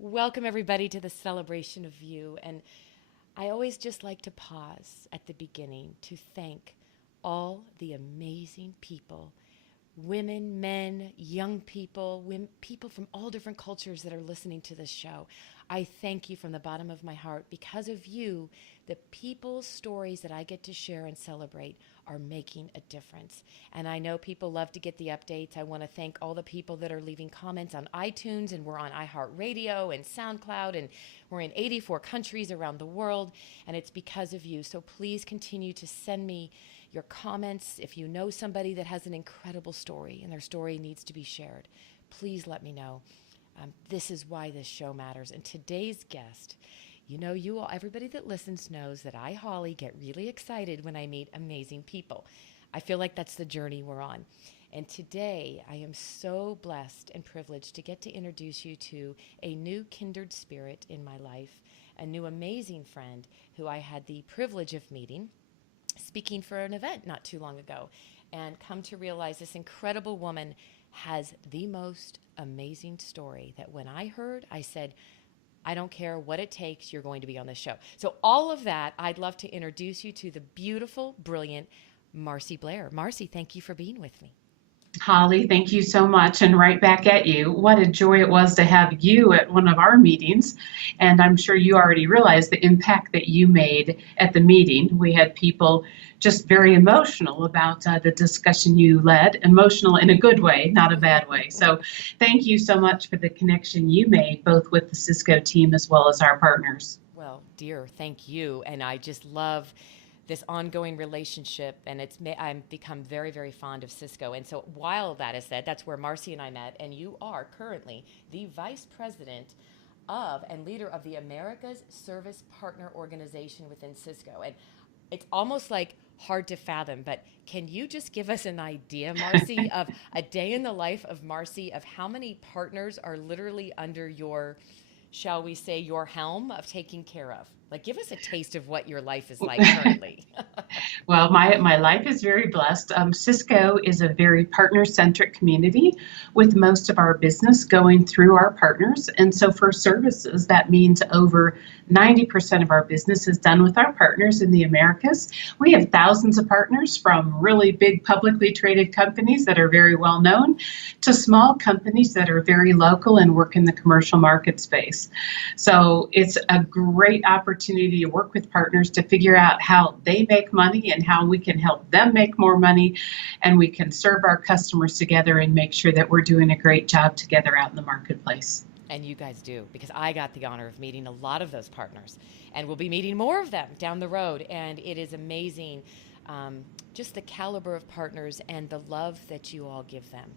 Welcome, everybody, to the celebration of you. And I always just like to pause at the beginning to thank all the amazing people, women, men, young people, people from all different cultures that are listening to this show. I thank you from the bottom of my heart. Because of you, the people's stories that I get to share and celebrate are making a difference. And I know people love to get the updates. I want to thank all the people that are leaving comments on iTunes, and we're on iHeartRadio and SoundCloud, and we're in 84 countries around the world, and it's because of you. So please continue to send me your comments. If you know somebody that has an incredible story and their story needs to be shared, please let me know. This is why this show matters. And today's guest, you all, everybody that listens knows that I, Holly, get really excited when I meet amazing people. I feel like that's the journey we're on. And today, I am so blessed and privileged to get to introduce you to a new kindred spirit in my life, a new amazing friend who I had the privilege of meeting, speaking for an event not too long ago, and come to realize this incredible woman has the most amazing story that when I heard, I said, I don't care what it takes, you're going to be on this show. So all of that, I'd love to introduce you to the beautiful, brilliant Marcy Blair. Marcy, thank you for being with me. Holly, thank you so much. And right back at you. What a joy it was to have you at one of our meetings. And I'm sure you already realize the impact that you made at the meeting. We had people just very emotional about the discussion you led, emotional in a good way, not a bad way. So thank you so much for the connection you made, both with the Cisco team as well as our partners. Well, dear, thank you. And I just love this ongoing relationship, and I've become very, very fond of Cisco. And so while that is said, that's where Marcy and I met, and you are currently the vice president of and leader of the America's Service Partner Organization within Cisco. And it's almost like hard to fathom, but can you just give us an idea, Marcy, of a day in the life of Marcy, of how many partners are literally under your, shall we say, your helm of taking care of? Like, give us a taste of what your life is like currently. Well, my life is very blessed. Cisco is a very partner-centric community with most of our business going through our partners. And so for services, that means over 90% of our business is done with our partners in the Americas. We have thousands of partners, from really big publicly traded companies that are very well known to small companies that are very local and work in the commercial market space. So it's a great opportunity to work with partners to figure out how they make money and how we can help them make more money, and we can serve our customers together and make sure that we're doing a great job together out in the marketplace. And you guys do, because I got the honor of meeting a lot of those partners, and we'll be meeting more of them down the road. And it is amazing, just the caliber of partners and the love that you all give them.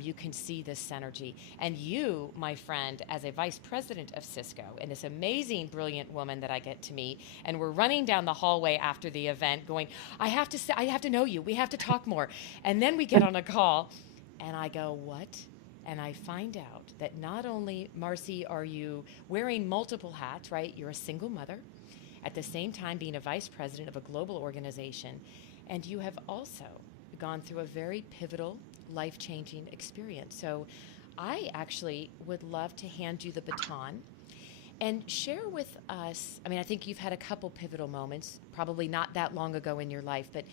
You can see this synergy. And you, my friend, as a vice president of Cisco, and this amazing, brilliant woman that I get to meet, and we're running down the hallway after the event going, I have to know you. We have to talk more. And then we get on a call, and I go, what? And I find out that not only, Marcy, are you wearing multiple hats, right? You're a single mother, at the same time being a vice president of a global organization, and you have also gone through a very pivotal, life-changing experience. So I actually would love to hand you the baton and share with us. I mean, I think you've had a couple pivotal moments, probably not that long ago in your life, but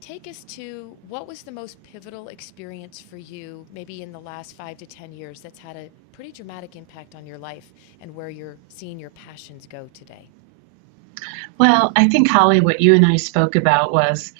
take us to what was the most pivotal experience for you, maybe in the last 5 to 10 years, that's had a pretty dramatic impact on your life and where you're seeing your passions go today. Well, I think, Holly, what you and I spoke about was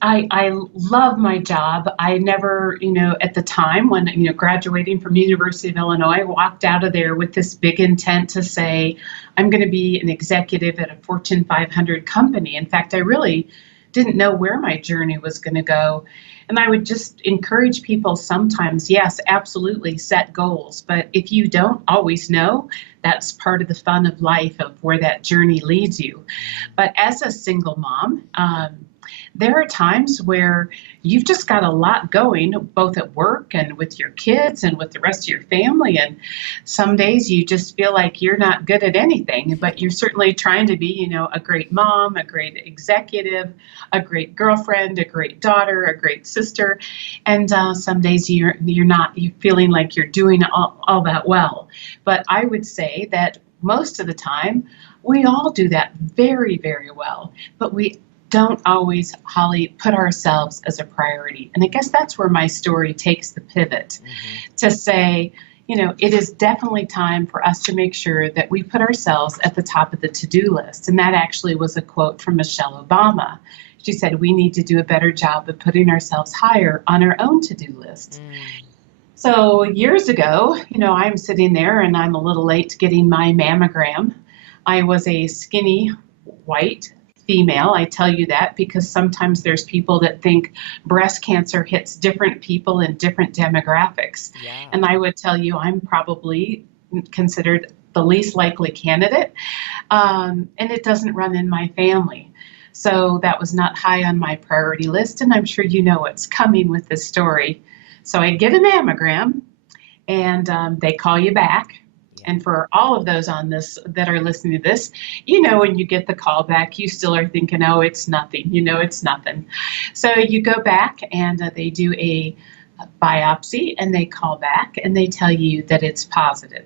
I love my job. I never, at the time when, graduating from University of Illinois, walked out of there with this big intent to say, I'm going to be an executive at a Fortune 500 company. In fact, I really didn't know where my journey was going to go. And I would just encourage people sometimes, yes, absolutely, set goals. But if you don't always know, that's part of the fun of life, of where that journey leads you. But as a single mom, there are times where you've just got a lot going, both at work and with your kids and with the rest of your family. And some days you just feel like you're not good at anything, but you're certainly trying to be, a great mom, a great executive, a great girlfriend, a great daughter, a great sister. And some days you're feeling like you're doing all that well. But I would say that most of the time, we all do that very, very well, but we don't always, Holly, put ourselves as a priority. And I guess that's where my story takes the pivot to say, it is definitely time for us to make sure that we put ourselves at the top of the to-do list. And that actually was a quote from Michelle Obama. She said, we need to do a better job of putting ourselves higher on our own to-do list. So years ago, I'm sitting there and I'm a little late getting my mammogram. I was a skinny, white female. I tell you that because sometimes there's people that think breast cancer hits different people in different demographics. Yeah. And I would tell you I'm probably considered the least likely candidate. And it doesn't run in my family. So that was not high on my priority list. And I'm sure you know what's coming with this story. So I get a mammogram and they call you back. And for all of those on this that are listening to this, when you get the call back, you still are thinking, oh, it's nothing. It's nothing. So you go back and they do a biopsy and they call back and they tell you that it's positive.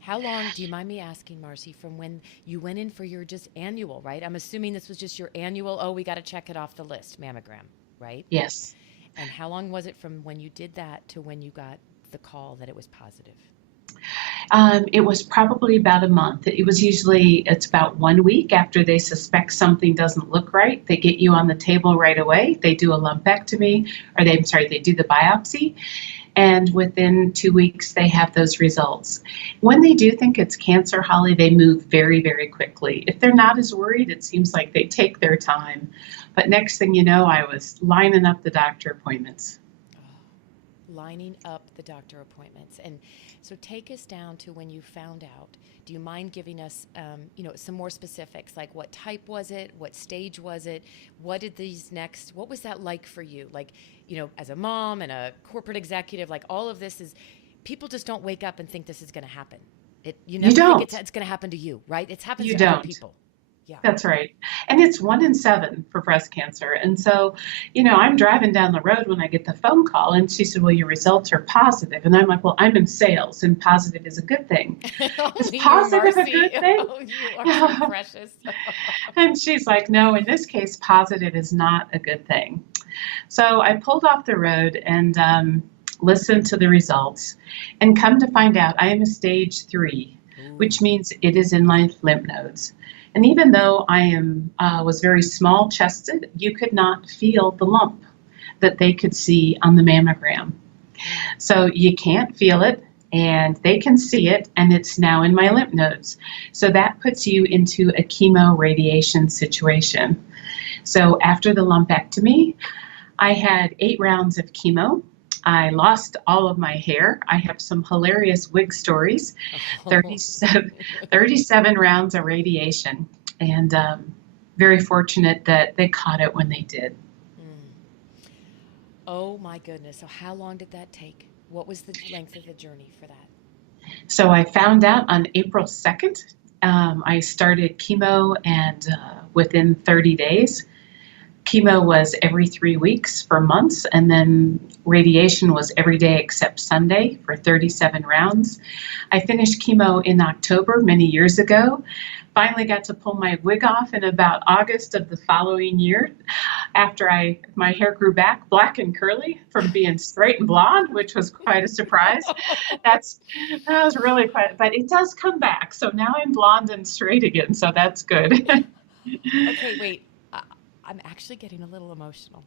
How long, do you mind me asking, Marcy, from when you went in for your just annual, right? I'm assuming this was just your annual, we got to check it off the list, mammogram, right? Yes. And how long was it from when you did that to when you got the call that it was positive? It was probably about a month. It's about 1 week after they suspect something doesn't look right. They get you on the table right away. They do a lumpectomy, they do the biopsy. And within 2 weeks, they have those results. When they do think it's cancer, Holly, they move very, very quickly. If they're not as worried, it seems like they take their time. But next thing you know, I was lining up the doctor appointments. Lining up the doctor appointments. And so take us down to when you found out. Do you mind giving us, some more specifics, like what type was it? What stage was it? What was that like for you? Like, as a mom and a corporate executive, like all of this people just don't wake up and think this is going to happen. You never think it's going to happen to you, right? It happens to other people. Yeah. That's right. And it's 1 in 7 for breast cancer. And so, I'm driving down the road when I get the phone call and she said, well, your results are positive. And I'm like, well, I'm in sales and positive is a good thing. Is positive a good thing? Oh, you are so precious. And she's like, no, in this case, positive is not a good thing. So I pulled off the road and listened to the results and come to find out I am a stage 3, which means it is in my lymph nodes. And even though I was very small chested, you could not feel the lump that they could see on the mammogram. So you can't feel it and they can see it and it's now in my lymph nodes. So that puts you into a chemo radiation situation. So after the lumpectomy, I had 8 rounds of chemo. I lost all of my hair. I have some hilarious wig stories, 37 rounds of radiation, and very fortunate that they caught it when they did. Oh my goodness. So how long did that take? What was the length of the journey for that? So I found out on April 2nd. I started chemo and within 30 days, chemo was every 3 weeks for months, and then radiation was every day except Sunday for 37 rounds. I finished chemo in October many years ago. Finally got to pull my wig off in about August of the following year after my hair grew back black and curly from being straight and blonde, which was quite a surprise. That was really quite, but it does come back. So now I'm blonde and straight again, so that's good. Okay, wait. I'm actually getting a little emotional.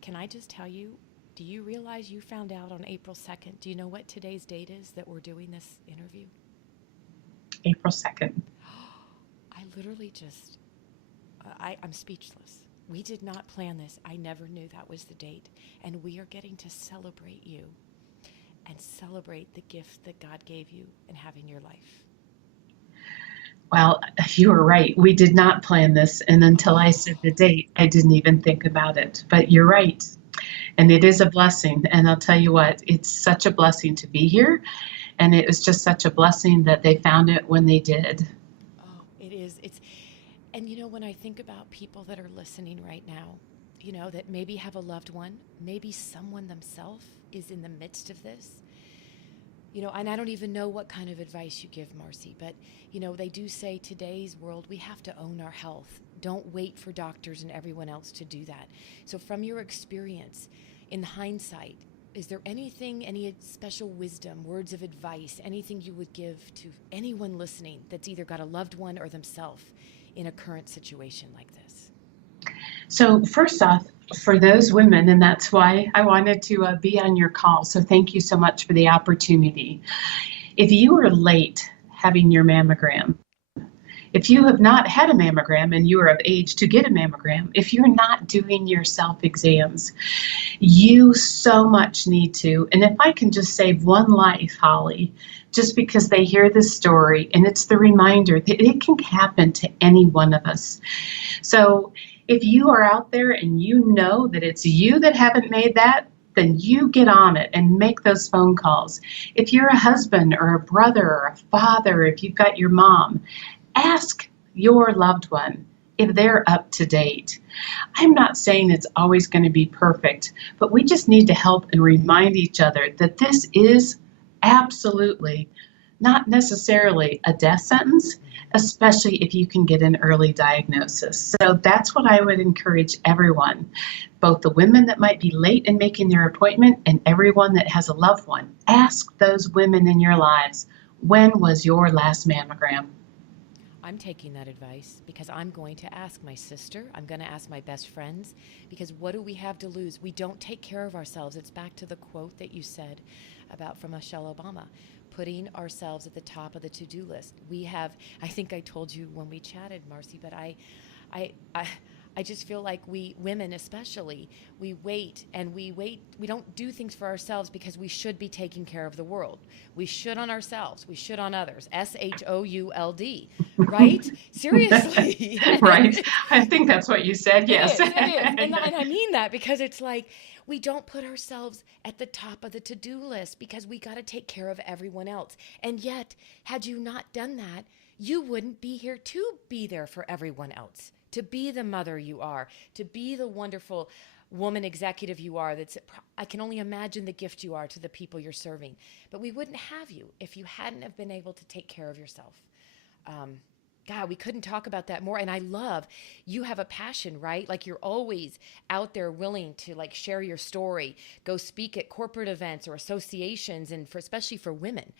Can I just tell you, do you realize you found out on April 2nd? Do you know what today's date is that we're doing this interview? April 2nd. I literally just, I'm speechless. We did not plan this. I never knew that was the date. And we are getting to celebrate you and celebrate the gift that God gave you in having your life. Well, you were right. We did not plan this. And until I said the date, I didn't even think about it. But you're right. And Yeah. it is a blessing. And I'll tell you what, it's such a blessing to be here. And it was just such a blessing that they found it when they did. Oh, it is. And when I think about people that are listening right now, that maybe have a loved one, maybe someone themselves is in the midst of this, and I don't even know what kind of advice you give, Marcy, but, they do say today's world, we have to own our health. Don't wait for doctors and everyone else to do that. So, from your experience, in hindsight, is there anything, any special wisdom, words of advice, anything you would give to anyone listening that's either got a loved one or themselves in a current situation like this? So, first off, for those women, and that's why I wanted to be on your call. So, thank you so much for the opportunity. If you are late having your mammogram, if you have not had a mammogram and you are of age to get a mammogram, if you're not doing your self exams, you so much need to. And if I can just save one life, Holly, just because they hear this story, and it's the reminder that it can happen to any one of us. So if you are out there and you know that it's you that haven't made that, then you get on it and make those phone calls. If you're a husband or a brother or a father, if you've got your mom, ask your loved one if they're up to date. I'm not saying it's always going to be perfect, but we just need to help and remind each other that this is absolutely not necessarily a death sentence, especially if you can get an early diagnosis. So that's what I would encourage everyone, both the women that might be late in making their appointment and everyone that has a loved one. Ask those women in your lives, when was your last mammogram? I'm taking that advice because I'm going to ask my sister. I'm going to ask my best friends because what do we have to lose? We don't take care of ourselves. It's back to the quote that you said about from Michelle Obama, putting ourselves at the top of the to-do list. I think I told you when we chatted, Marcy, but I, I, I just feel like we women, especially, we wait and we wait. We don't do things for ourselves because we should be taking care of the world. We should on ourselves. We should on others. SHOULD, right? Seriously. Right? I think that's what you said. It Yes. is. It is. And I mean that because it's like we don't put ourselves at the top of the to do list because we got to take care of everyone else. And yet, had you not done that, you wouldn't be here to be there for everyone else, to be the mother you are, to be the wonderful woman executive you are. I can only imagine the gift you are to the people you're serving. But we wouldn't have you if you hadn't have been able to take care of yourself. Um, God, we couldn't talk about that more. And I love you have a passion, right? Like you're always out there willing to like share your story, go speak at corporate events or associations, and especially for women.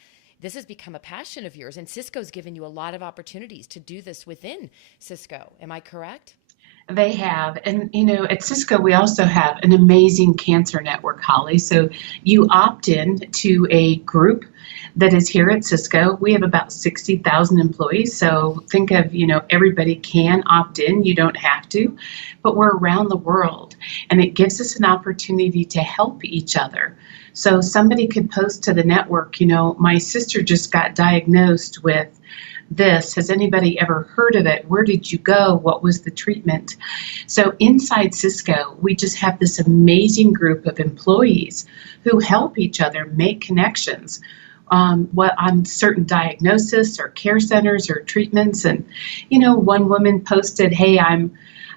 This has become a passion of yours, and Cisco's given you a lot of opportunities to do this within Cisco. Am I correct? They have. And, at Cisco, we also have an amazing cancer network, Holly. So you opt in to a group that is here at Cisco. We have about 60,000 employees. So think of, everybody can opt in. You don't have to, but we're around the world and it gives us an opportunity to help each other. So somebody could post to the network, my sister just got diagnosed with this. Has anybody ever heard of it? Where did you go? What was the treatment? So inside Cisco, we just have this amazing group of employees who help each other make connections on certain diagnosis or care centers or treatments. And, one woman posted, hey, I'm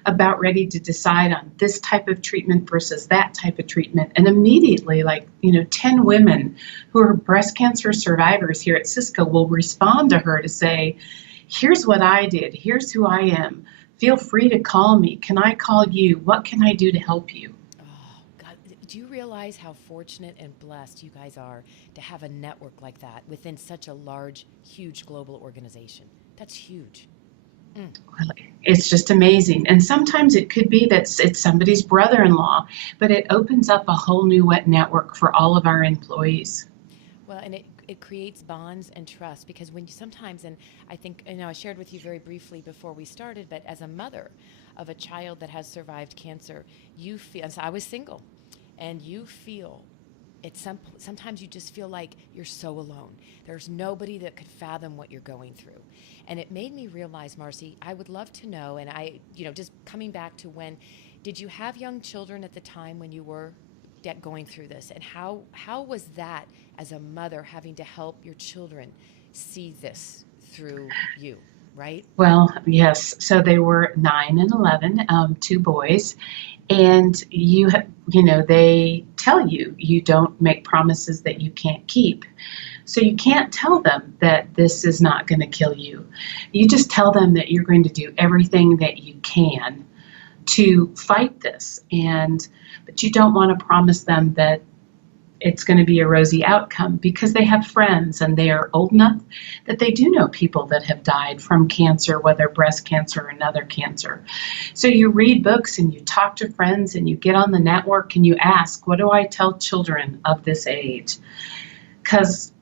about ready to decide on this type of treatment versus that type of treatment. And immediately, 10 women who are breast cancer survivors here at Cisco will respond to her to say, here's what I did. Here's who I am. Feel free to call me. Can I call you? What can I do to help you? Oh, God. Do you realize how fortunate and blessed you guys are to have a network like that within such a large, huge global organization? That's huge. Mm. It's just amazing. And sometimes it could be that it's somebody's brother-in-law, but it opens up a whole new network for all of our employees. Well, and it creates bonds and trust because when you sometimes, and I think, I shared with you very briefly before we started, but as a mother of a child that has survived cancer, you feel, and so I was single, and you feel sometimes you just feel like you're so alone. There's nobody that could fathom what you're going through. And it made me realize, Marcy, I would love to know, and just coming back to when, did you have young children at the time when you were going through this? And how was that as a mother having to help your children see this through you, right? Well, yes. So they were 9 and 11, two boys. And they tell you you don't make promises that you can't keep. So you can't tell them that this is not going to kill you. You just tell them that you're going to do everything that you can to fight this. But you don't want to promise them that it's going to be a rosy outcome, because they have friends and they are old enough that they do know people that have died from cancer, whether breast cancer or another cancer. So you read books and you talk to friends and you get on the network and you ask, what do I tell children of this age? Because,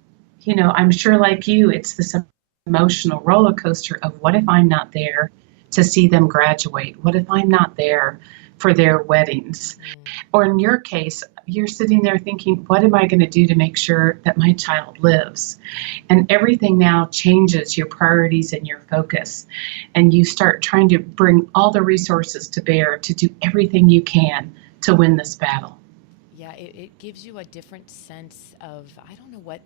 I'm sure like you, it's this emotional roller coaster of what if I'm not there to see them graduate? What if I'm not there for their weddings? Or in your case, you're sitting there thinking, what am I going to do to make sure that my child lives? And everything now changes your priorities and your focus. And you start trying to bring all the resources to bear to do everything you can to win this battle. Yeah, it gives you a different sense of, I don't know what,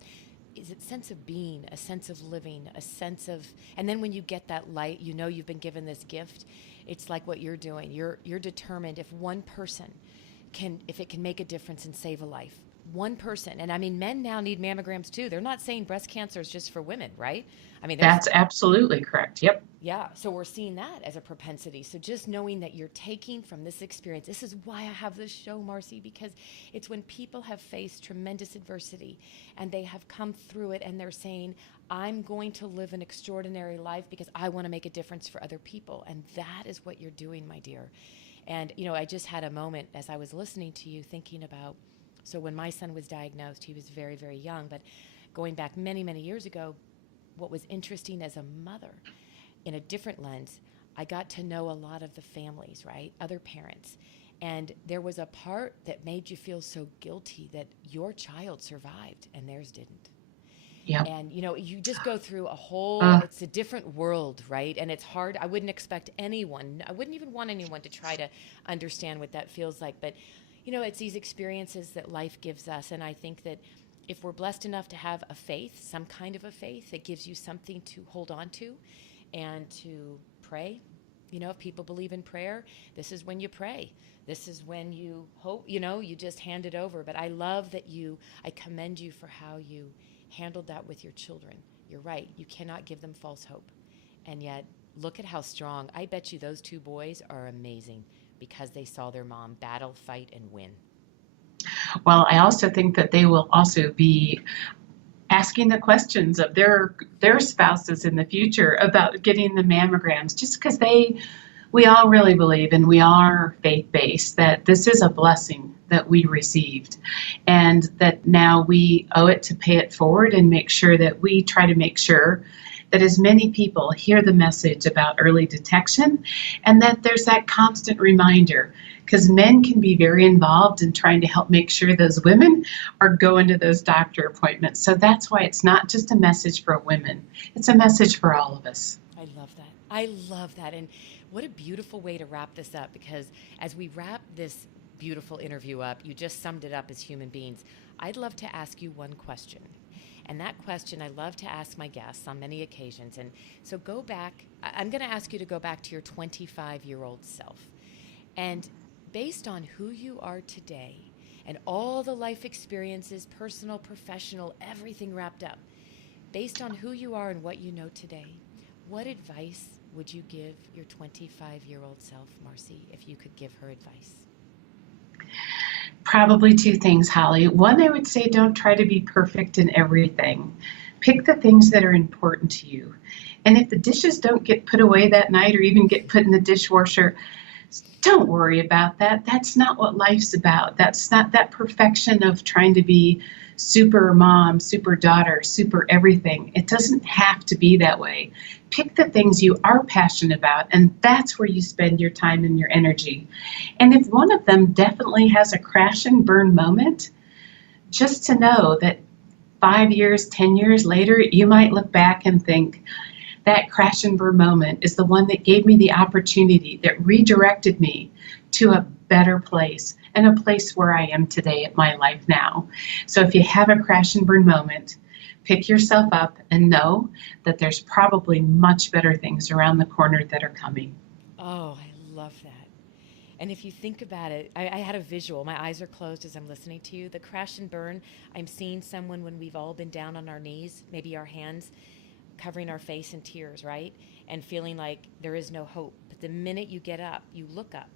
is it sense of being, a sense of living, a sense of, and then when you get that light, you've been given this gift. It's like what you're doing. You're determined, if one person if it can make a difference and save a life, one person. And I mean, men now need mammograms too. They're not saying breast cancer is just for women, right? I mean, that's absolutely correct. Yep. Yeah. So we're seeing that as a propensity. So just knowing that you're taking from this experience, this is why I have this show, Marcy, because it's when people have faced tremendous adversity and they have come through it and they're saying, I'm going to live an extraordinary life because I want to make a difference for other people. And that is what you're doing, my dear. And, I just had a moment as I was listening to you thinking about, so when my son was diagnosed, he was very, very young, but going back many, many years ago, what was interesting as a mother, in a different lens, I got to know a lot of the families, right? Other parents. And there was a part that made you feel so guilty that your child survived and theirs didn't. Yep. And, you just go through a whole, it's a different world, right? And it's hard. I wouldn't expect anyone, I wouldn't even want anyone to try to understand what that feels like. But, it's these experiences that life gives us. And I think that if we're blessed enough to have a faith, some kind of a faith that gives you something to hold on to and to pray. If people believe in prayer, this is when you pray. This is when you hope, you just hand it over. But I love that I commend you for how you handled that with your children. You're right. You cannot give them false hope. And yet, look at how strong. I bet you those two boys are amazing because they saw their mom battle, fight, and win. Well, I also think that they will also be asking the questions of their spouses in the future about getting the mammograms, just because we all really believe, and we are faith-based, that this is a blessing that we received, and that now we owe it to pay it forward and make sure that we try to make sure that as many people hear the message about early detection, and that there's that constant reminder, because men can be very involved in trying to help make sure those women are going to those doctor appointments. So that's why it's not just a message for women, it's a message for all of us. I love that. I love that. And what a beautiful way to wrap this up, because as we wrap this beautiful interview up, you just summed it up as human beings. I'd love to ask you one question. And that question I love to ask my guests on many occasions. And so go back, I'm going to ask you to go back to your 25-year-old self. And based on who you are today and all the life experiences, personal, professional, everything wrapped up, based on who you are and what you know today, what advice would you give your 25-year-old self, Marcy, if you could give her advice? Probably two things, Holly. One, I would say don't try to be perfect in everything. Pick the things that are important to you. And if the dishes don't get put away that night or even get put in the dishwasher, don't worry about that. That's not what life's about. That's not that perfection of trying to be super mom, super daughter, super everything. It doesn't have to be that way. Pick the things you are passionate about, and that's where you spend your time and your energy. And if one of them definitely has a crash and burn moment, just to know that 5 years, 10 years later, you might look back and think, that crash and burn moment is the one that gave me the opportunity, that redirected me to a better place and a place where I am today at my life now. So if you have a crash and burn moment, pick yourself up and know that there's probably much better things around the corner that are coming. Oh, I love that. And if you think about it, I had a visual. My eyes are closed as I'm listening to you. The crash and burn, I'm seeing someone when we've all been down on our knees, maybe our hands covering our face in tears, right? And feeling like there is no hope. But the minute you get up, you look up,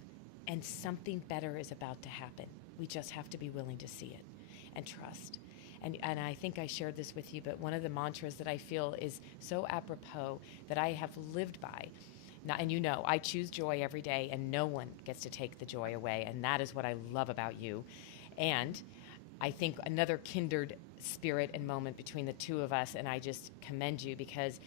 and something better is about to happen. We just have to be willing to see it and trust. And I think I shared this with you, but one of the mantras that I feel is so apropos that I have lived by. Now, and you know, I choose joy every day, and no one gets to take the joy away. And that is what I love about you. And I think another kindred spirit and moment between the two of us, and I just commend you because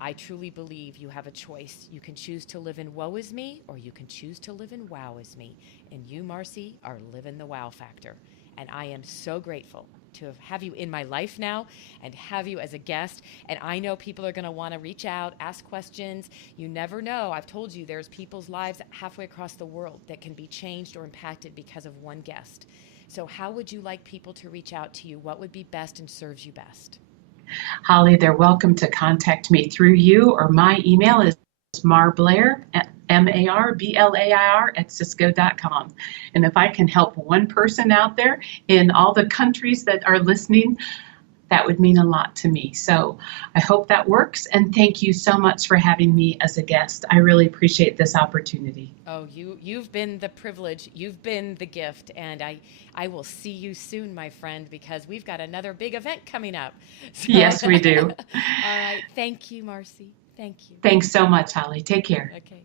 I truly believe you have a choice. You can choose to live in woe is me, or you can choose to live in wow is me. And you, Marcy, are living the wow factor. And I am so grateful to have you in my life now and have you as a guest. And I know people are going to want to reach out, ask questions. You never know. I've told you there's people's lives halfway across the world that can be changed or impacted because of one guest. So how would you like people to reach out to you? What would be best and serves you best? Holly, they're welcome to contact me through you, or my email is marblair, MARBLAIR at Cisco.com. And if I can help one person out there in all the countries that are listening, that would mean a lot to me. So I hope that works. And thank you so much for having me as a guest. I really appreciate this opportunity. Oh, you've been the privilege, you've been the gift, and I will see you soon, my friend, because we've got another big event coming up. So, Yes, we do. all right. Thank you, Marcy. Thank you. Thanks so much, Holly. Take care. Okay.